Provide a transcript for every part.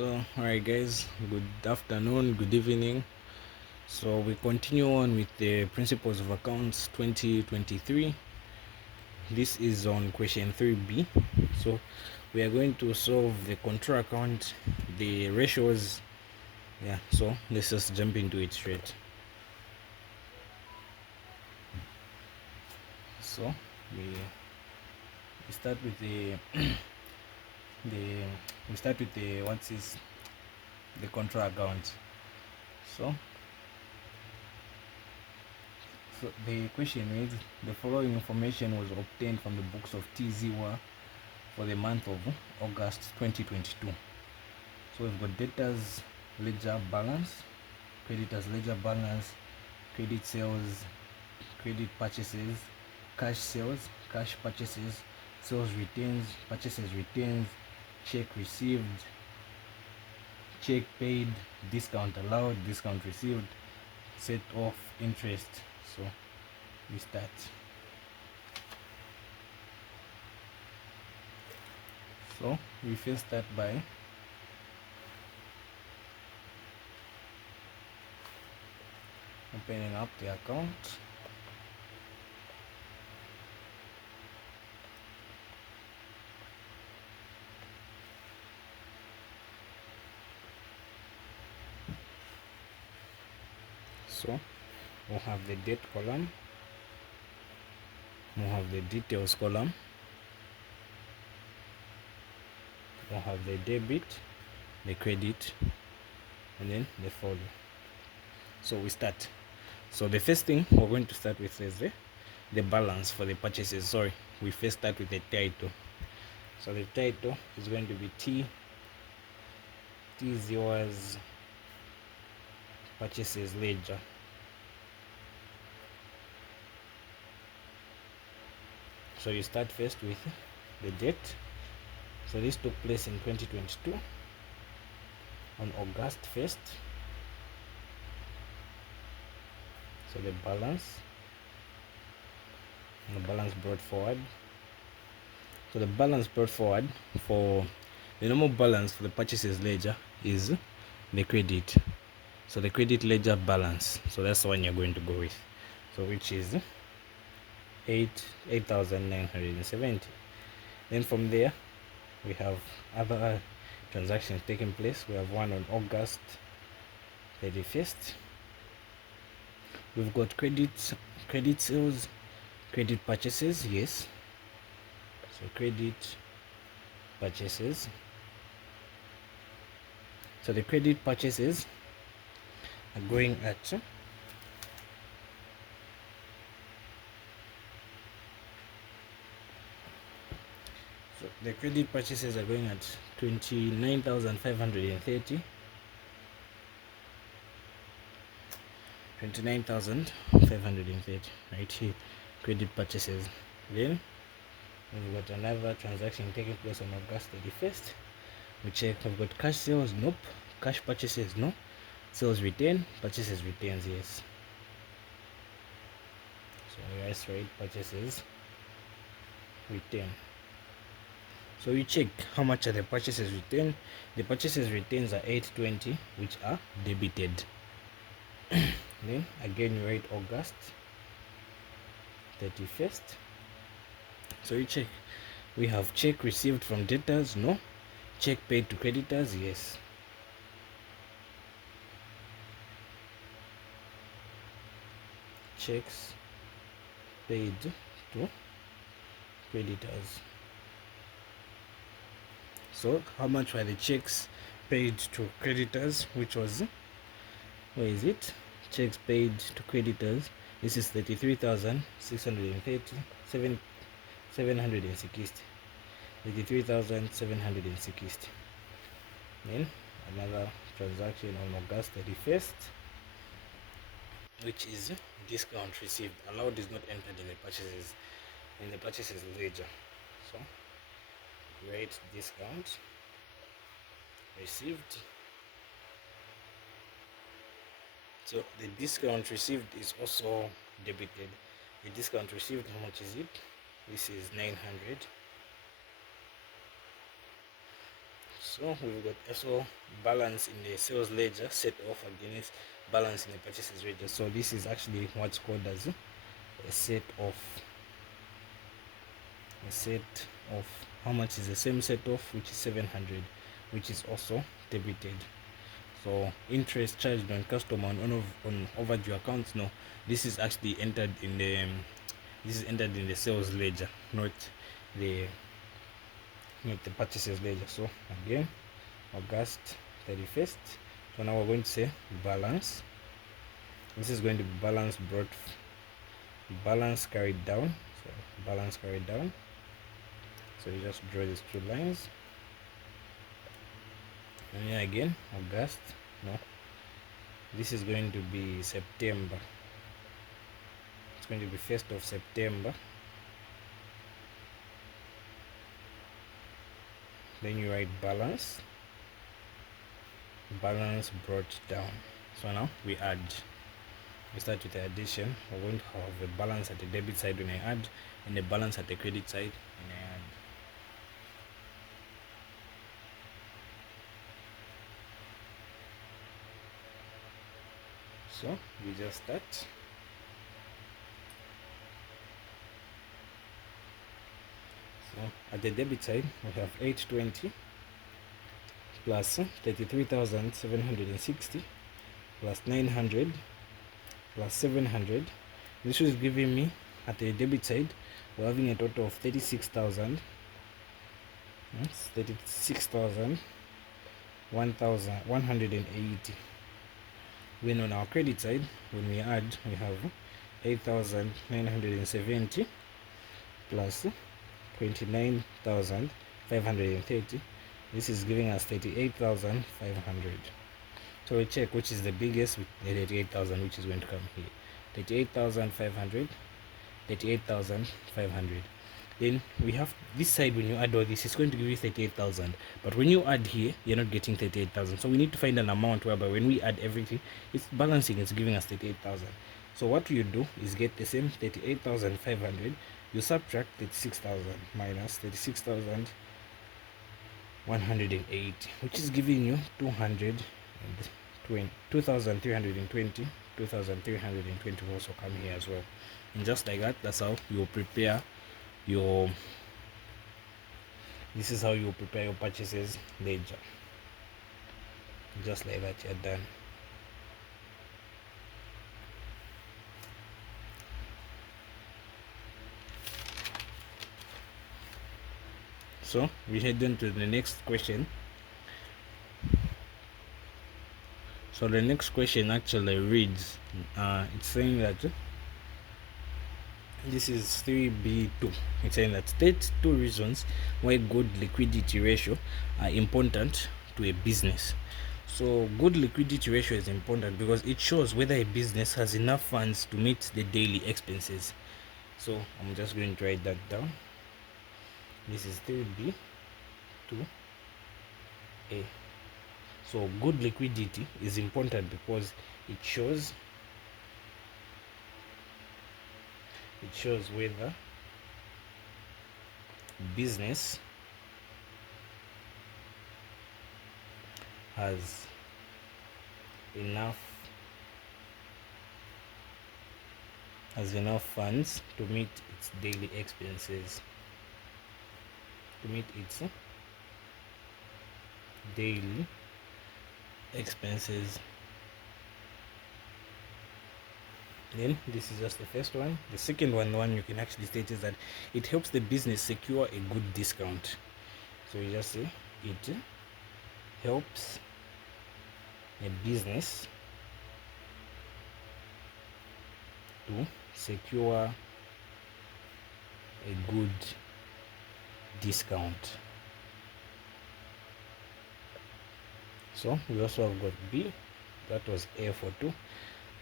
Alright guys, good afternoon, good evening. So we continue on with the principles of accounts 2023. This is on question 3b. So we are going to solve the control account, the ratios. Yeah, so let's just jump into it straight. So we start with the the control account. So the question is, the following information was obtained from the books of TZWA for the month of August 2022. So we've got debtors ledger balance, creditors ledger balance, credit sales, credit purchases, cash sales, cash purchases, sales retains, purchases retains, check received, check paid, discount allowed, discount received, set off, interest. So we start. So we first start by opening up the account. So we'll have the date column, we'll have the details column, we'll have the debit, the credit, and then the folio. So we start. So the first thing we're going to start with is the balance for the purchases. Sorry, we first start with the title. So the title is going to be TZWA's purchases ledger. So you start first with the date. So this took place in 2022 on August 1st. So the balance, and the balance brought forward. So the balance brought forward for the normal balance for the purchases ledger is the credit. So the credit ledger balance, so that's the one you're going to go with. So which is 8,970. Then from there we have other transactions taking place. We have one on August 31st. We've got credit sales, credit purchases. Yes, so credit purchases. So the credit purchases are going at the credit purchases are going at 29,530. 29,530 right here, credit purchases. Then we've got another transaction taking place on August 31st. We check, we've got cash sales, nope. Cash purchases, no. Sales retain, purchases retains, yes. So yes, right, purchases retain. So we check how much are the purchases retain. The purchases retains are 820, which are debited. Then again you write August 31st. So you check, we have check received from debtors, no. Check paid to creditors, yes. Checks paid to creditors. So how much were the checks paid to creditors, which was, where is it, checks paid to creditors, this is 33,630, 760, 33,760. Then another transaction on August 31st, which is discount received. Allowed is not entered in the purchases ledger. So write discount received. So the discount received is also debited. The discount received, how much is it? This is 900. So So we've got also balance in the sales ledger set off against balance in the purchases ledger. So this is actually what's called as a set of how much is the same set off, which is 700, which is also debited. So interest charged on customer on overdue accounts, no, this is actually entered in the sales ledger, not the purchases ledger. So again, August 31st. So now we're going to say balance. This is going to be balance carried down. So balance carried down. So you just draw these two lines. And then again, August. No, this is going to be September. It's going to be 1st of September. Then you write balance brought down. So now we add. We start with the addition. We're going to have a balance at the debit side when I add, and a balance at the credit side when I add. So we just start. So at the debit side, we have 820 plus 33,760 plus 900 plus 700. This is giving me, at the debit side, we're having a total of 36,000. That's 1,180. When on our credit side, when we add, we have 8,970 plus 29,530. This is giving us 38,500. So we check which is the biggest with 38,000, which is going to come here. 38,500, 38,500. Then we have this side. When you add all this, it's going to give you 38,000. But when you add here, you're not getting 38,000. So we need to find an amount whereby when we add everything, it's balancing, it's giving us 38,000. So what you do is get the same 38,500. You subtract 36,000 minus 36,180, which is giving you 2,320. 2,320 will also come here as well. And just like that, that's how you prepare your, this is how you prepare your purchases ledger. Just like that, you're done. So we head on to the next question. So the next question actually reads, it's saying that this is 3B2. It's saying that state 2 reasons why good liquidity ratio are important to a business. So good liquidity ratio is important because it shows whether a business has enough funds to meet the daily expenses. So I'm just going to write that down. This is 3B2A. So good liquidity is important because it shows whether business has enough funds to meet its daily expenses, Then this is just the first one. The second one you can actually state is that it helps the business secure a good discount. So you just say it helps a business to secure a good discount. So we also have got B. That was A for 2.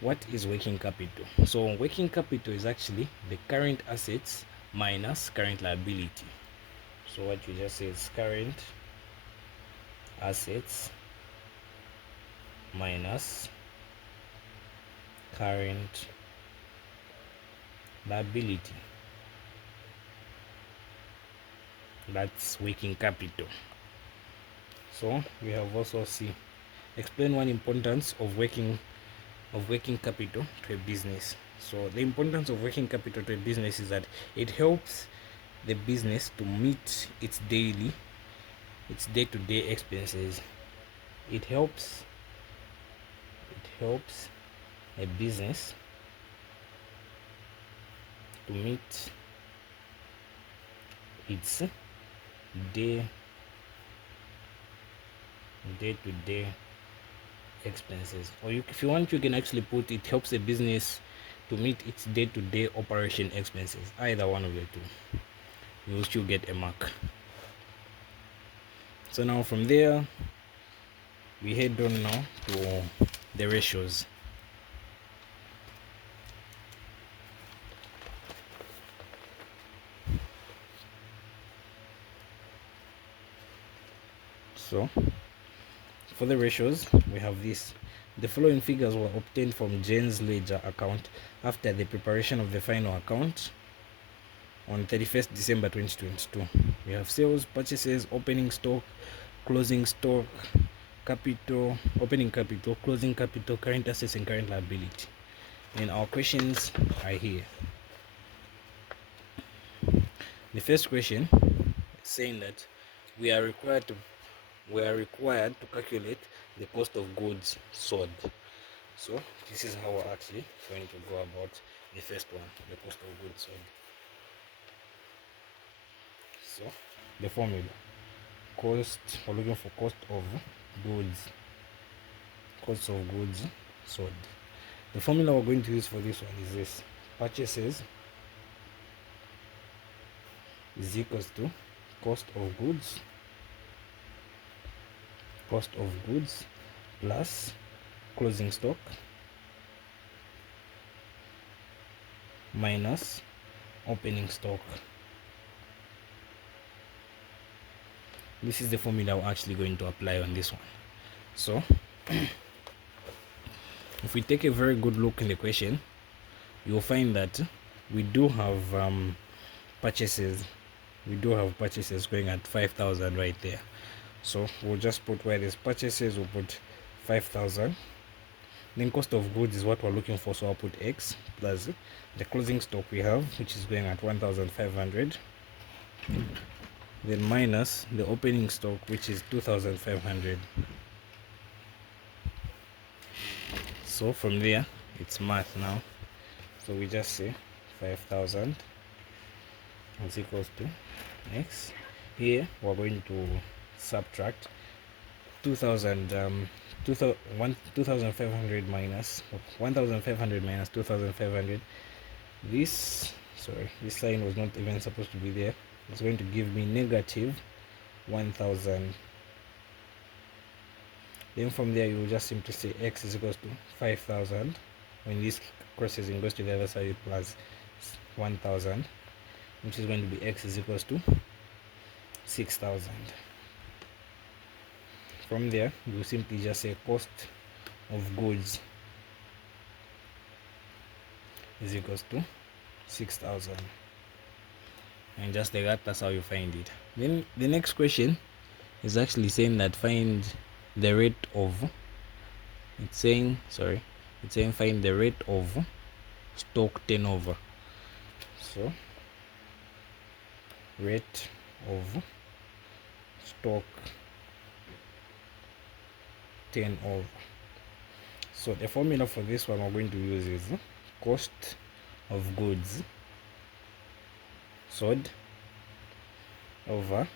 What is working capital? So working capital is actually the current assets minus current liability. So what you just say is current assets minus current liability. That's working capital. So we have also C. Explain one importance of working capital to a business. So the importance of working capital to a business is that it helps the business to meet its day-to-day expenses. It helps a business to meet its day-to-day expenses. Or if you want, you can actually put it helps a business to meet its day-to-day operation expenses. Either one of the two, you will still get a mark. So now from there, we head on now to the ratios. So for the ratios, we have this. The following figures were obtained from Jane's ledger account after the preparation of the final account on 31st December 2022. We have sales, purchases, opening stock, closing stock, capital, opening capital, closing capital, current assets, and current liability. And our questions are here. The first question is saying that we are required to calculate the cost of goods sold. So this is how we're actually going to go about the first one, the cost of goods sold. So the formula, we're looking for cost of goods sold. The formula we're going to use for this one is this: purchases is equals to cost of goods plus closing stock minus opening stock. This is the formula we're actually going to apply on this one. So if we take a very good look in the question, you'll find that we do have purchases going at 5,000 right there. So we'll just put where there's purchases, we'll put 5,000. Then cost of goods is what we're looking for, so I'll put X plus the closing stock we have, which is going at 1,500. Then minus the opening stock, which is 2,500. So from there, it's math now. So we just say 5,000 is equals to X. Here we're going to subtract 2,500 minus 1,500 minus 2,500. This line was not even supposed to be there. It's going to give me negative 1,000. Then from there, you will just simply say X is equals to 5,000. When this crosses and goes to the other side, plus 1,000, which is going to be X is equals to 6,000. From there, you simply just say cost of goods is equals to 6,000. And just like that, that's how you find it. Then the next question is actually saying that find the rate of, it's saying find the rate of stock turnover. So rate of stock turnover. So the formula for this one we're going to use is cost of goods sold over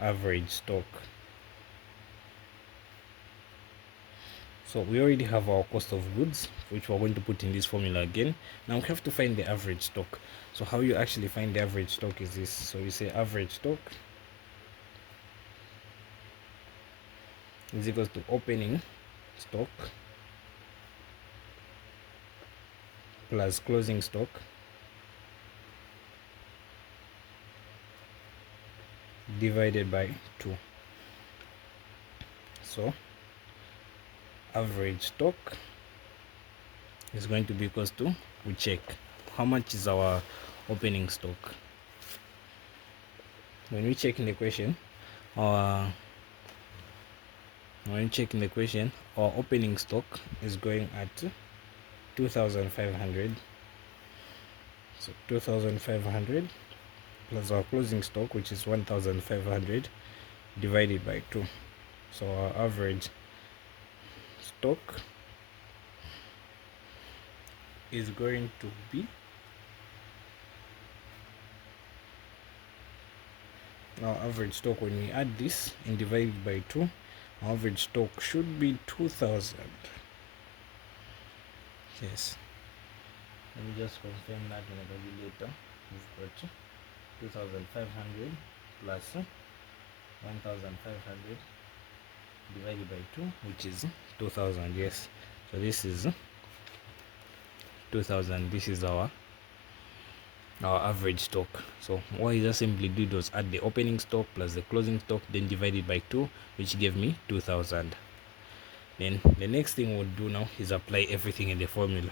average stock. So we already have our cost of goods, which we're going to put in this formula again. Now we have to find the average stock. So how you actually find the average stock is this. So you say average stock is equals to opening stock plus closing stock divided by 2. So average stock is going to be equals to, we check how much is our opening stock. When we check in the question, our when checking the question, our opening stock is going at 2,500. So 2,500 plus our closing stock, which is 1,500, divided by 2. So our average stock is going to be, our average stock, when we add this and divide it by 2, our average stock should be 2,000. Yes, let me just confirm that in a calculator. We've got 2,500 plus 1,500 divided by 2, which is 2,000. Yes, so this is 2,000. This is our average stock. So what I just simply did was add the opening stock plus the closing stock, then divide it by 2, which gave me 2,000. Then the next thing we'll do now is apply everything in the formula.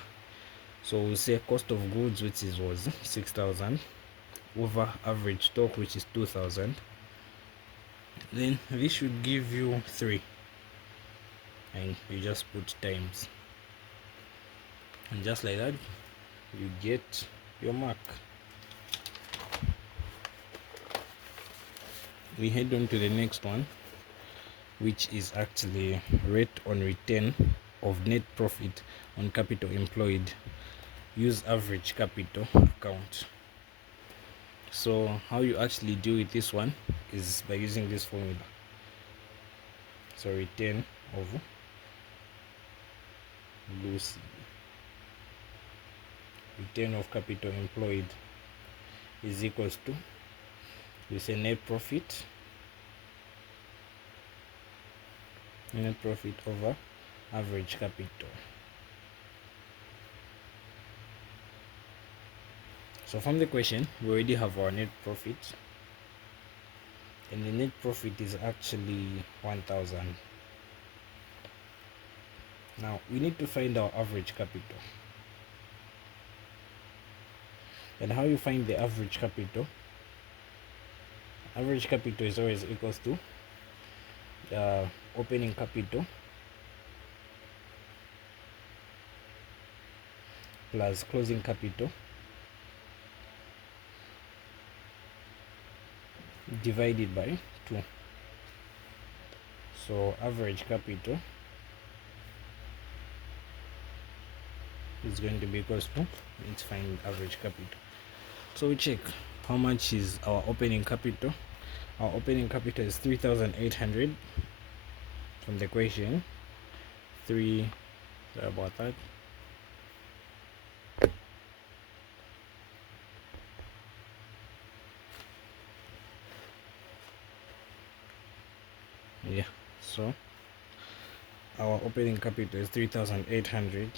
So we'll say cost of goods, which was 6,000, over average stock, which is 2,000. Then this should give you 3, and you just put times, and just like that you get your mark. We head on to the next one, which is actually rate on return of net profit on capital employed. Use average capital account. So how you actually deal with this one is by using this formula. So return of return of capital employed is equals to, we say net profit over average capital. So from the question, we already have our net profit, and the net profit is actually 1,000. Now we need to find our average capital. And how you find the average capital? Average capital is always equals to opening capital plus closing capital divided by 2. So average capital is going to be equals to, let's find average capital. So we check how much is our opening capital. Our opening capital is 3,800 from the equation. Sorry about that. Yeah, so our opening capital is 3,800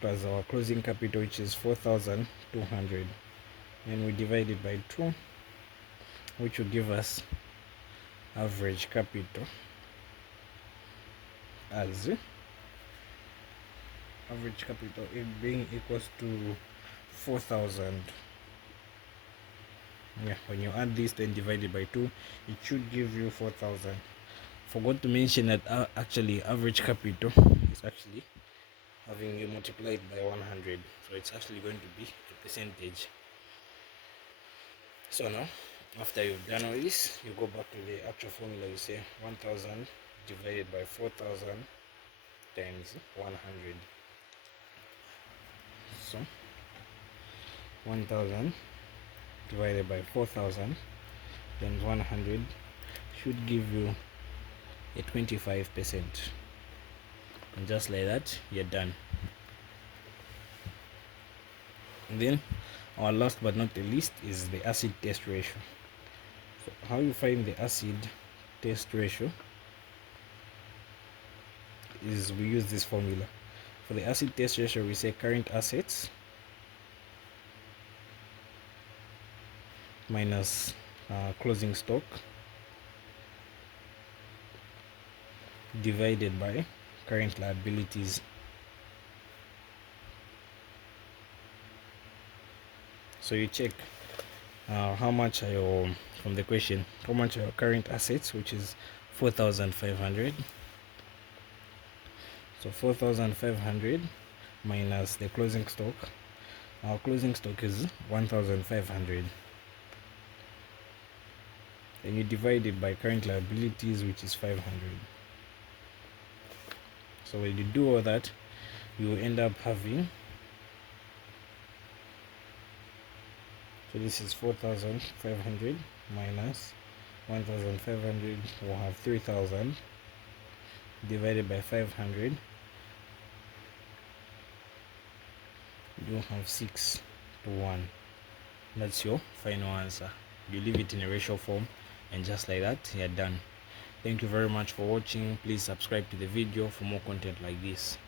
plus our closing capital, which is 4,200, and we divide it by 2, which will give us average capital as average capital it being equals to 4,000. Yeah, when you add this then divide it by 2, it should give you 4,000. Forgot to mention that actually average capital is actually having you multiplied by 100, so it's actually going to be a percentage. So now after you've done all this, you go back to the actual formula. You say 1,000 divided by 4,000 times 100. So 1,000 divided by 4,000 times 100 should give you a 25%, and just like that you're done. And then our last but not the least is the acid test ratio. So how you find the acid test ratio is we use this formula. For the acid test ratio, we say current assets minus closing stock divided by current liabilities. So you check how much are your, from the question, how much are your current assets, which is 4,500. So 4,500 minus the closing stock. Our closing stock is 1,500. Then you divide it by current liabilities, which is 500. So when you do all that, you will end up having, so this is 4,500 minus 1,500, we'll have 3,000 divided by 500, you have 6 to 1. That's your final answer. You leave it in a ratio form, and just like that, you're done. Thank you very much for watching. Please subscribe to the video for more content like this.